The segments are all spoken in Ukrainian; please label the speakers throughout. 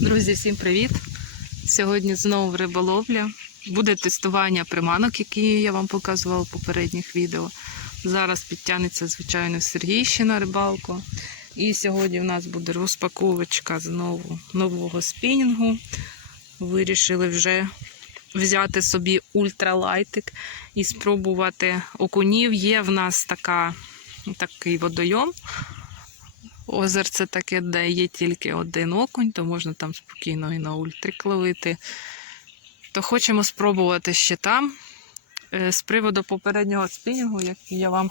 Speaker 1: Друзі, всім привіт! Сьогодні знову риболовля. Буде тестування приманок, які я вам показувала в попередніх відео. Зараз підтягнеться, звичайно, Сергій ще рибалку. І сьогодні в нас буде розпаковочка знову нового спінінгу. Вирішили вже взяти собі ультралайтик і спробувати окунів. Є в нас така, такий водойом. Озерце таке, де є тільки один окунь, то можна там спокійно і на ультрик ловити. То хочемо спробувати ще там. Е, З приводу попереднього спінінгу, який я вам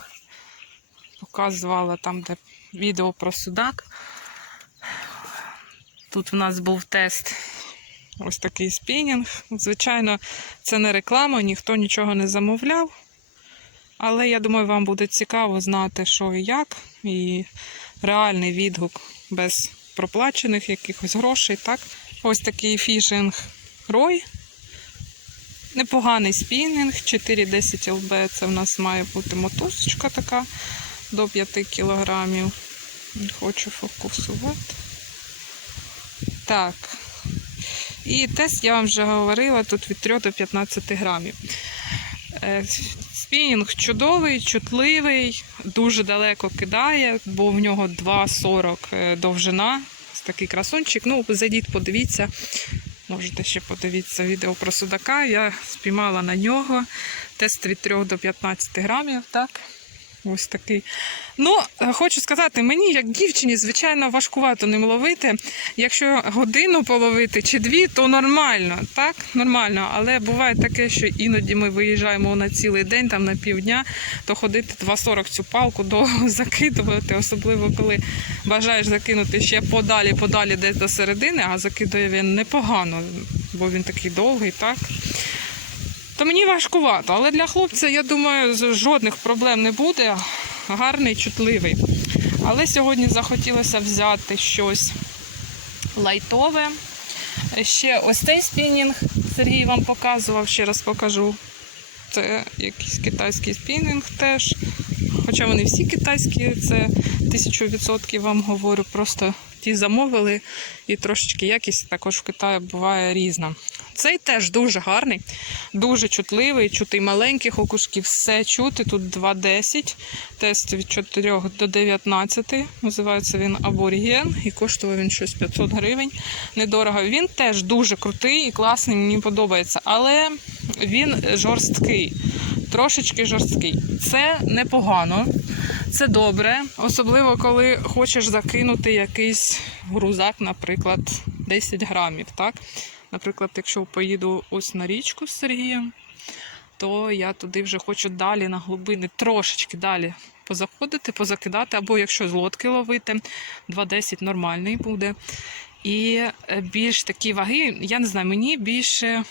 Speaker 1: показувала там, де відео про судак. Тут в нас був тест ось такий спінінг. Звичайно, це не реклама, ніхто нічого не замовляв. Але я думаю, вам буде цікаво знати, що і як. І реальний відгук без проплачених якихось грошей. Так? Ось такий фішинг рой. Непоганий спінінг, 4,10 ЛБ. Це в нас має бути мотузочка така до 5 кілограмів. Не Хочу фокусувати. Так. І тест я вам вже говорила, тут від 3 до 15 грамів. Е, Спінінг чудовий, чутливий, дуже далеко кидає, бо в нього 2,40 довжина. Ось такий красунчик. Ну, зайдіть, подивіться. Можете ще подивитися відео про судака. Я спіймала на нього тест від 3 до 15 грамів. Так? Ось такий. Ну, е, хочу сказати, мені, як дівчині, звичайно, важкувато ним ловити. Якщо годину половити чи дві, то нормально, так? Нормально. Але буває таке, що іноді ми виїжджаємо на цілий день, там на півдня, то ходити 2,40 цю палку довго закидувати, особливо коли бажаєш закинути ще подалі, подалі десь до середини, а закидує він непогано, бо він такий довгий, так? То мені важкувато, але для хлопця, я думаю, жодних проблем не буде. Гарний, чутливий. Але сьогодні захотілося взяти щось лайтове. Ще ось цей спінінг Сергій вам показував, ще раз покажу. Це якийсь китайський спінінг теж. Хоча вони всі китайські, це тисячу відсотків вам говорю. Просто ті замовили і трошечки якість також в Китаї буває різна. Цей теж дуже гарний, дуже чутливий, чути маленьких окушків, все чути. Тут 2,10, тест від 4 до 19. Називається він Аборіген і коштував він щось 500 гривень. Недорого. Він теж дуже крутий і класний, мені подобається, але він жорсткий. Трошечки жорсткий. Це непогано, це добре, особливо коли хочеш закинути якийсь грузак, наприклад, 10 грамів. Так? Наприклад, якщо поїду ось на річку з Сергієм, то я туди вже хочу далі на глибини, трошечки далі позаходити, позакидати, або якщо з лодки ловити, 2,10 нормальний буде. І е, більш такі ваги, я не знаю, мені більше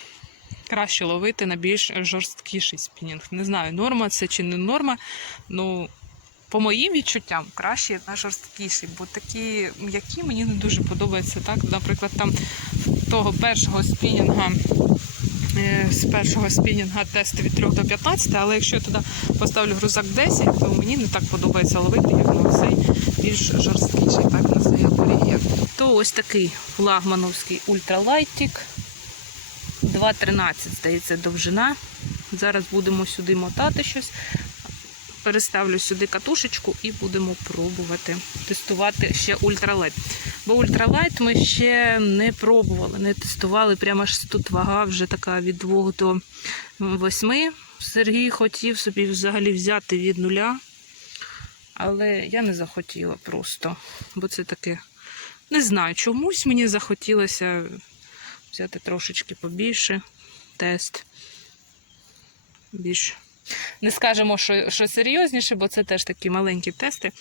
Speaker 1: краще ловити на більш жорсткіший спінінг. Не знаю, норма це чи не норма. Ну, по моїм відчуттям, краще на жорсткіший, бо такі м'які мені не дуже подобаються. Так? Наприклад, там того першого спінінга. е, З першого спінінга тест від 3 до 15, але якщо я туди поставлю грузак 10, то мені не так подобається ловити, як на цей більш жорсткіший, так на цей аборіген. То ось такий флагмановський ультралайтик. 2,13, здається, довжина. Зараз будемо сюди мотати щось. Переставлю сюди катушечку і будемо пробувати тестувати ще ультралайт. Бо ультралайт ми ще не пробували, не тестували. Прямо аж тут вага вже така від 2 до 8. Сергій хотів собі взагалі взяти від нуля. Але я не захотіла просто. Бо це таке. Не знаю, чомусь мені захотілося взяти трошечки побільше тест. Більш не скажемо, що, що серйозніше, бо це теж такі маленькі тести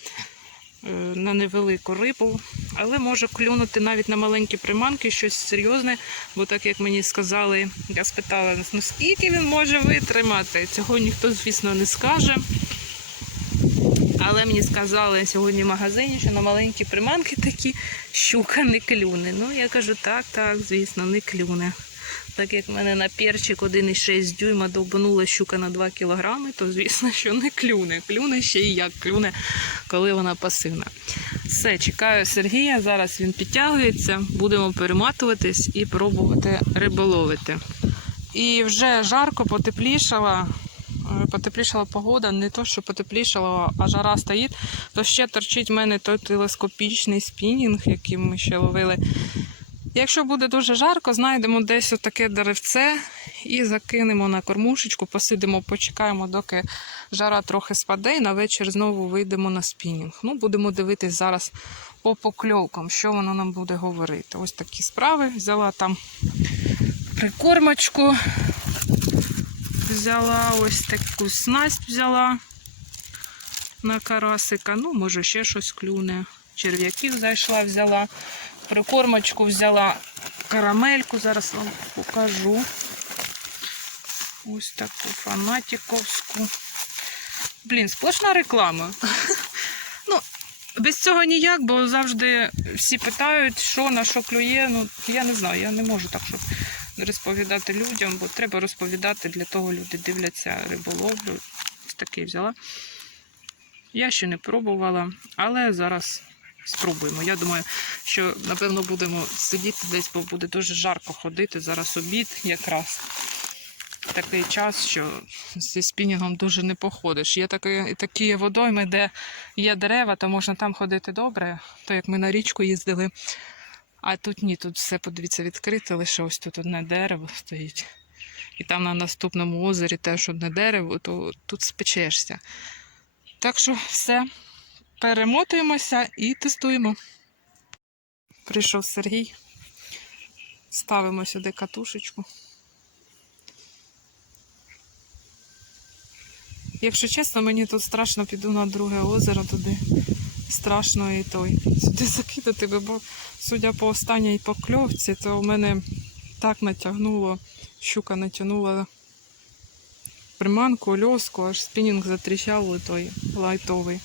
Speaker 1: е, на невелику рибу. Але може клюнути навіть на маленькі приманки щось серйозне, бо так як мені сказали, я спитала, ну скільки він може витримати. Цього ніхто, звісно, не скаже. Але мені сказали сьогодні в магазині, що на маленькі приманки такі щука не клюне. Ну, я кажу, так, так, звісно, не клюне. Так як в мене на перчик 1,6 дюйма довбанула щука на 2 кілограми, то звісно, що не клюне. Клюне ще і як клюне, коли вона пасивна. Все, чекаю Сергія. Зараз він підтягується. Будемо перематуватись і пробувати риболовити. І вже жарко потеплішала. Е, Потеплішала погода, не то, що потеплішала, а жара стоїть, то ще торчить в мене той телескопічний спінінг, який ми ще ловили. Якщо буде дуже жарко, знайдемо десь отаке деревце і закинемо на кормушечку, посидимо, почекаємо, доки жара трохи спаде, і на вечір знову вийдемо на спінінг. Ну, будемо дивитись зараз по покльовкам, що воно нам буде говорити. Ось такі справи. Взяла там прикормочку, взяла ось таку снасть взяла на карасика. Ну, може, ще щось клюне. Черв'яків зайшла, взяла. Прикормочку взяла карамельку, зараз вам покажу. Ось таку фанатіковську. Блін, сплошна реклама. Ну, без цього ніяк, бо завжди всі питають, що на що клює. Ну, я не знаю, я не можу так, щоб розповідати людям, бо треба розповідати, для того люди дивляться риболовлю. Такий взяла. Я ще не пробувала, але зараз спробуємо. Я думаю, що напевно будемо сидіти десь, бо буде дуже жарко ходити. Зараз обід якраз такий час, що зі спінінгом дуже не походиш. Є такі, такі водойми, де є дерева, то можна там ходити добре. То як ми на річку їздили. А тут ні, тут все, подивіться, відкрите, лише ось тут одне дерево стоїть. І там на наступному озері теж одне дерево, то тут спечешся. Так що все, перемотуємося і тестуємо. Прийшов Сергій. Ставимо сюди катушечку. Якщо чесно, мені тут страшно піду на друге озеро туди. Страшно і той. Сюди закидати, бо судя по останній покльовці, то у мене так натягнуло, щука натягнула приманку, льоску, аж спінінг затріщав той лайтовий.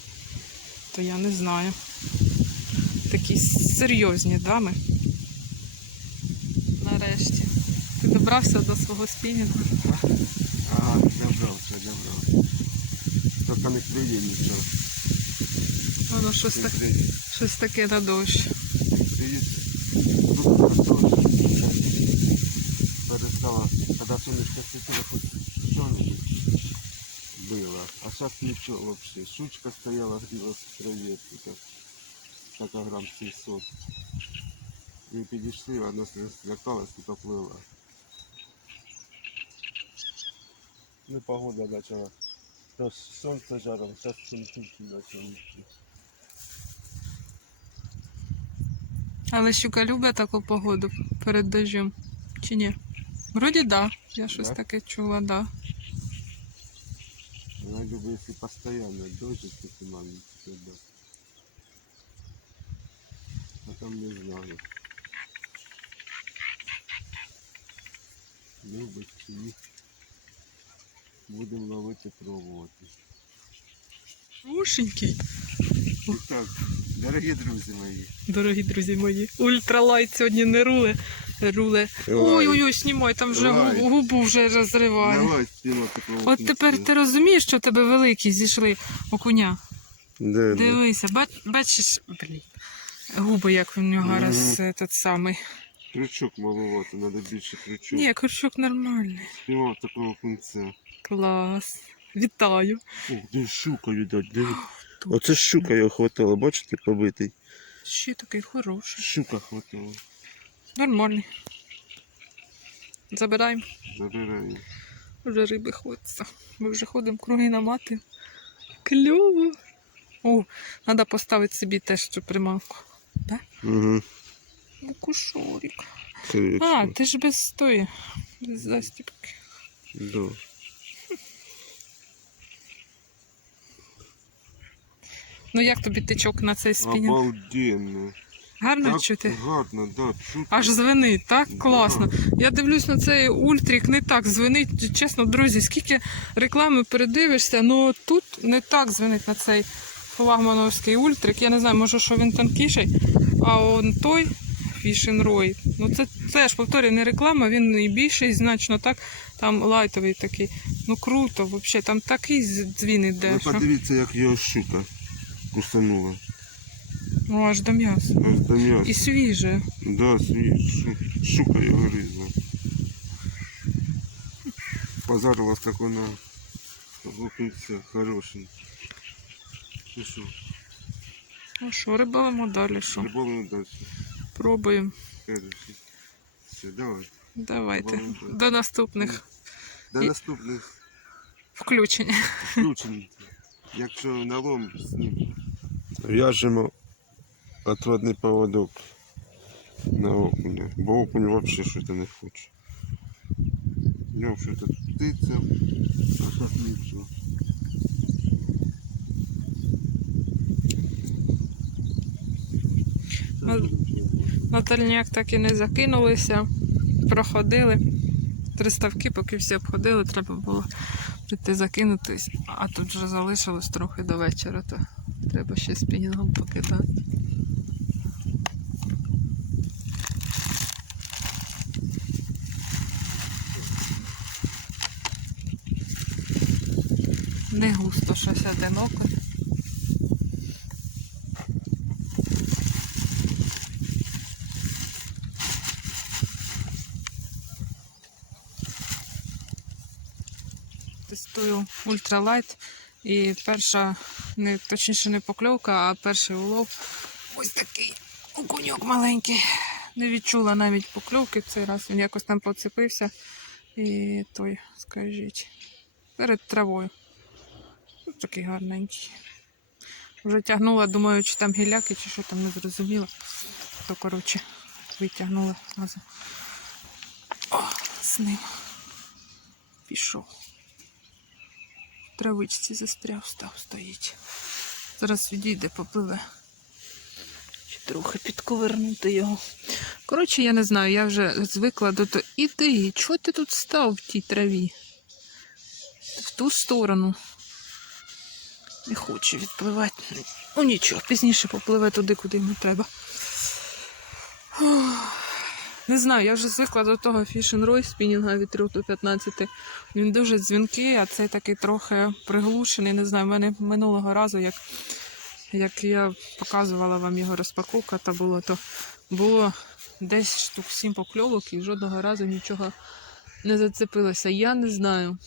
Speaker 1: То я не знаю. Такі серйозні дами. Нарешті. Ти добрався до свого спінінгу.
Speaker 2: Ага, добрався, добрався. Тільки не клює нічого.
Speaker 1: Воно щось, так, щось таке на дощ.
Speaker 2: Перестала, когда сонечко світило, хоч що-нибудь было. А сейчас ничего вообще. Шучка стояла в траві, така, грам 700. Ми підійшли, вона злякалась і поплила. Ну, погода почала. То сонце жаром, зараз тільки почало
Speaker 1: Але щука любить таку погоду перед дощем. Чи ні? Вроді да. Я щось
Speaker 2: Да?
Speaker 1: таке чула, да.
Speaker 2: Она любит, если постоянно дождь, то туман, тогда. А там не знаю. Любить чи ні. Будемо ловити пробувати.
Speaker 1: Ушенький.
Speaker 2: Так, дорогі друзі мої.
Speaker 1: Дорогі друзі мої. Ультралайт сьогодні не руле. Руле. Ой-ой-ой, знімай, там вже
Speaker 2: Давай.
Speaker 1: губу вже розриває.
Speaker 2: Давай такого.
Speaker 1: От тепер ти розумієш, що тебе великі зійшли окуня.
Speaker 2: Де, де?
Speaker 1: Дивися, бач, бачиш, блін. Губи, як у нього раз этот самий.
Speaker 2: Крючок маловато, треба більше крючок.
Speaker 1: Ні, корчок нормальний.
Speaker 2: Спіймав такого кунця.
Speaker 1: Клас. Вітаю.
Speaker 2: Ох, де щука, видать, диви. Оце щука його хватило, бачите, побитий.
Speaker 1: Ще такий хороший.
Speaker 2: Щука хватило.
Speaker 1: Нормальний. Забираємо.
Speaker 2: Забираю.
Speaker 1: Вже риби ходяться. Ми вже ходимо круги на мати. Кльово. О, треба поставити собі теж цю приманку.
Speaker 2: Угу.
Speaker 1: Ну, кушорик. А, ти ж без тої, без застіпки.
Speaker 2: Да.
Speaker 1: Ну як тобі тичок на цей спінінг?
Speaker 2: Обалденно.
Speaker 1: Гарно
Speaker 2: Так
Speaker 1: чути?
Speaker 2: гарно, да. Чути.
Speaker 1: Аж звенить, так
Speaker 2: Да.
Speaker 1: класно. Я дивлюсь на цей ультрік, не так звенить. Чесно, друзі, скільки реклами передивишся, ну тут не так звенить на цей флагмановський ультрик. Я не знаю, може, що він тонкіший, а он той Fishing Roy. Ну це теж повторюю, не реклама, він і більший значно, так. Там лайтовий такий. Ну круто, взагалі, там такий дзвін іде.
Speaker 2: Ви
Speaker 1: що-
Speaker 2: подивіться, як його щука кусанула.
Speaker 1: Ну, аж до м'яса.
Speaker 2: Аж до м'яса.
Speaker 1: І свіже.
Speaker 2: Да, світ, шу, шука його гризла. Позарилась так вона лупиться хороший. Ну що,
Speaker 1: Ну що, рибалимо далі, що?
Speaker 2: рибалимо далі.
Speaker 1: Пробуємо.
Speaker 2: Все, давай.
Speaker 1: Давайте.
Speaker 2: Рибалимо далі.
Speaker 1: До наступних
Speaker 2: До
Speaker 1: І-
Speaker 2: наступних
Speaker 1: включень.
Speaker 2: включень. Якщо налом з ним. В'яжемо отводний поводок на окуня. Бо окунь взагалі щось не хоче. В нього щось птиця, а так нічого.
Speaker 1: На тальняк так і не закинулися. Проходили. Три ставки, поки всі обходили, треба було прийти закинутись. А тут вже залишилось трохи до вечора, то треба ще спінінгом покидати. Не густо щось одиноко. Тестую ультралайт. І перша, не, точніше, не покльовка, а перший улов. Ось такий окуньок маленький. Не відчула навіть покльовки цей раз. Він якось там поцепився. І той, скажіть, перед травою. Ось такий гарненький. Вже тягнула, думаю, чи там гіляки, чи що там не зрозуміла. То, коротше, витягнула. О, з ним. Пішов. Травичці застряв, став стоїть. Зараз відійде, попливе. Чи трохи підковернути його. Коротше, я не знаю, я вже звикла до того. Іди, чого ти тут став в тій траві? В ту сторону. Не хоче відпливати. Ну нічого, пізніше попливе туди, куди йому треба. Ох. Не знаю, я вже звикла до того фішн рой спінінга від 3 до 15. Він дуже дзвінкий, а цей такий трохи приглушений. Не знаю, в мене минулого разу, як, як я показувала вам його розпаковка, та було, то було десь штук 7 покльовок і жодного разу нічого не зацепилося. Я не знаю.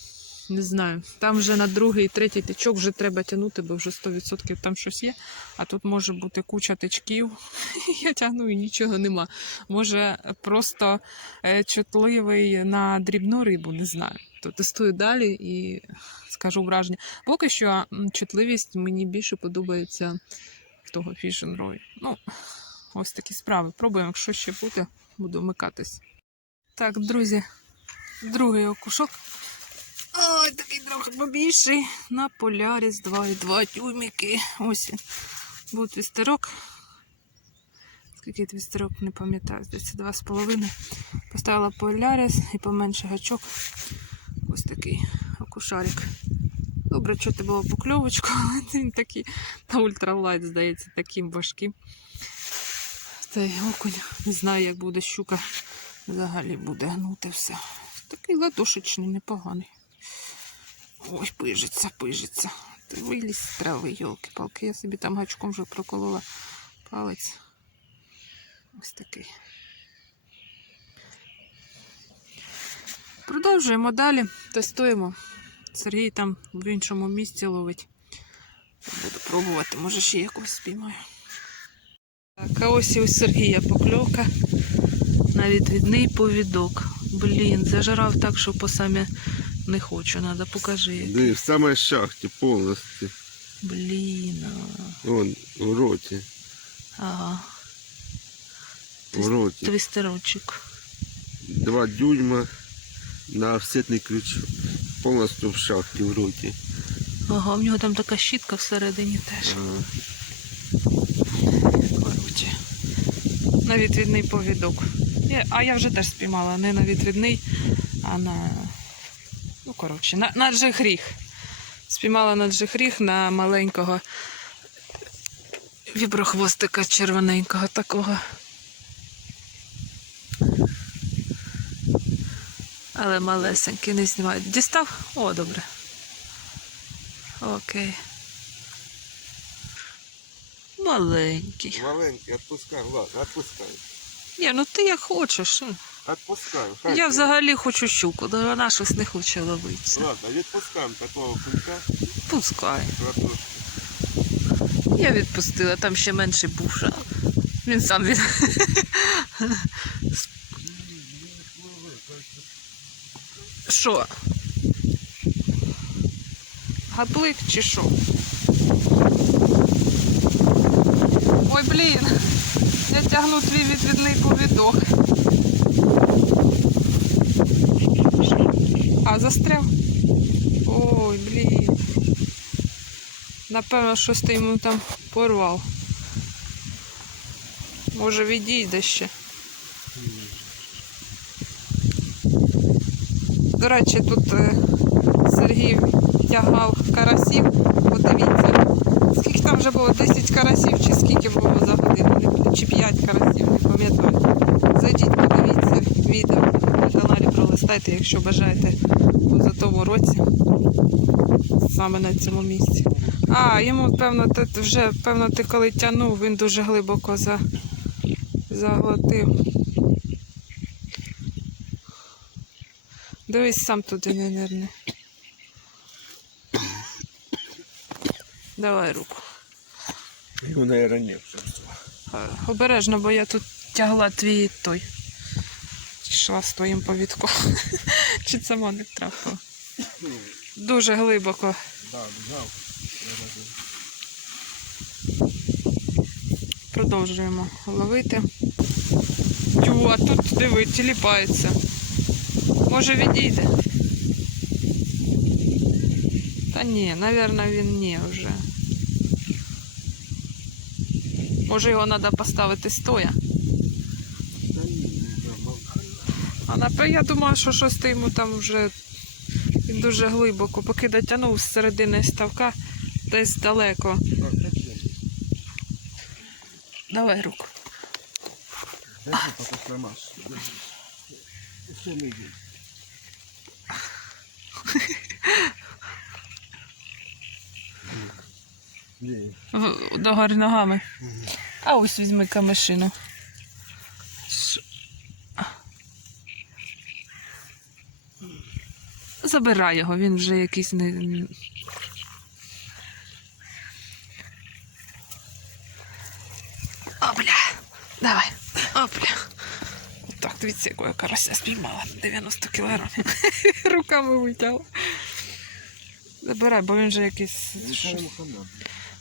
Speaker 1: Не знаю. Там вже на другий, третій тичок вже треба тягнути, бо вже 100% там щось є. А тут може бути куча тичків. Я тягну і нічого нема. Може, просто е, чутливий на дрібну рибу, не знаю. То тестую далі і скажу враження. Поки що чутливість мені більше подобається того фішн рой. Ну, ось такі справи. Пробуємо, якщо ще буде, буду вмикатись. Так, друзі, другий окушок. Ой, такий трохи побільший. На поляріс 2,2 тюймики. Ось. Був твістерок. Скільки твістерок, не пам'ятаю, здається, два з половиною. Поставила поляріс і поменше гачок. Ось такий окушарик. Добре, що ти було покльовочку, але він такий на ультралайт, здається, таким важким. Цей окунь. Не знаю, як буде щука. Взагалі буде гнути все. Такий ладошечний, непоганий. Ой, пижиться, пижиться. Ти виліз з трави, йолки-палки. Я собі там гачком вже проколола палець. Ось такий. Продовжуємо далі. Тестуємо. Сергій там в іншому місці ловить. Буду пробувати, може ще якось спіймаю. Так, а ось і у Сергія покльовка на відвідний повідок. Блін, зажирав так, що по самі не хочу. Надо покажи.
Speaker 2: Да, в самой шахте полностью.
Speaker 1: Блін. а.
Speaker 2: Вон, в роте.
Speaker 1: Ага.
Speaker 2: В роте.
Speaker 1: Твістерочок.
Speaker 2: Два дюйма на офсетный крючок. Полностью в шахте в роте.
Speaker 1: Ага, в нього там така щітка всередині теж.
Speaker 2: Ага.
Speaker 1: Коротше. На відвідний повідок. Я- А я вже теж спіймала. Не на відвідний, а на. Ну, коротше, на, на джигріх. Спіймала на джигріх на маленького віброхвостика червоненького такого. Але малесенький не знімаю. Дістав? О, добре. Окей. маленький.
Speaker 2: Маленький, отпускай, ладно, отпускай.
Speaker 1: Ні, ну ти як хочеш.
Speaker 2: Отпускаю.
Speaker 1: Я
Speaker 2: Хай тебе.
Speaker 1: взагалі хочу щуку, але вона щось не хоче ловитися.
Speaker 2: Ладно, відпускаємо такого кулька.
Speaker 1: Пускай. Я відпустила, там ще менший був. що Він сам від. Що? Гаплик чи що? Ой, блін, я тягну твій відвідний повідок. А, застряв? Ой, блін. Напевно, щось ти йому там порвав. Може відійде ще. До речі, тут е, Сергій тягав карасів. Подивіться. Скільки там вже було? 10 карасів чи скільки було за годину? Чи 5 карасів, не пам'ятаю. Зайдіть, подивіться відео на каналі якщо бажаєте у тому році. Саме на цьому місці. А, йому, певно, вже, певно, ти коли тягнув, він дуже глибоко за... заглотив. Дивись, сам туди не нирни. Давай руку.
Speaker 2: Його, наверное, нет.
Speaker 1: Е, Обережно, бо я тут тягла твій той. Йшла з твоїм повідком. Чи сама не трапила? Дуже глибоко.
Speaker 2: Взяв.
Speaker 1: Продовжуємо ловити. Тю, а тут диви, тіліпається. Може відійде? Та ні, напевно, він ні вже. Може його треба поставити стоя.
Speaker 2: Та ні, я
Speaker 1: А напевно, я думаю, що щось ти йому там вже він дуже глибоко, поки дотягнув з середини ставка десь далеко. Давай руку. Догори ногами. А ось візьми камешину. Забирай його, він вже якийсь не. Опля. Давай. Опля. Так, дивіться, яку я карася спіймала. 90 кілограмів. Руками витягла. Забирай, бо він вже якийсь.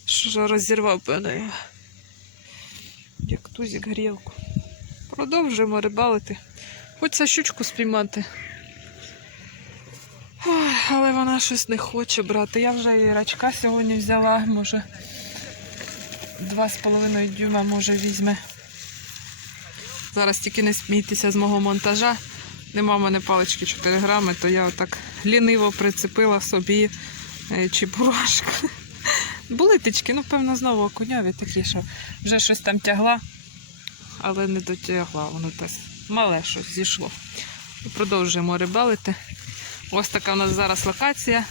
Speaker 1: Що розірвав певно. Як тузик грілку. Продовжуємо рибалити. Хочеться щучку спіймати. Але вона щось не хоче брати. Я вже і рачка сьогодні взяла, може. Два з половиною дюйма, може, візьме. Зараз тільки не смійтеся з мого монтажа. Нема в мене палички 4 грами, то я отак ліниво прицепила собі е, чебурашку. Ну, певно, знову окуньові такі, що вже щось там тягла, але не дотягла, воно те мале щось зійшло. Продовжуємо рибалити. Ось така у нас зараз локація.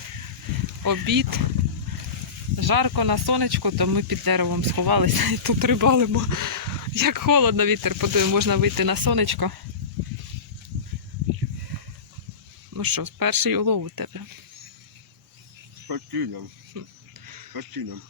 Speaker 1: Обід. Жарко на сонечку, то ми під деревом сховалися і тут рибалимо. Як холодно, вітер подує, можна вийти на сонечко. Ну що, перший улов у тебе.
Speaker 2: По чинам.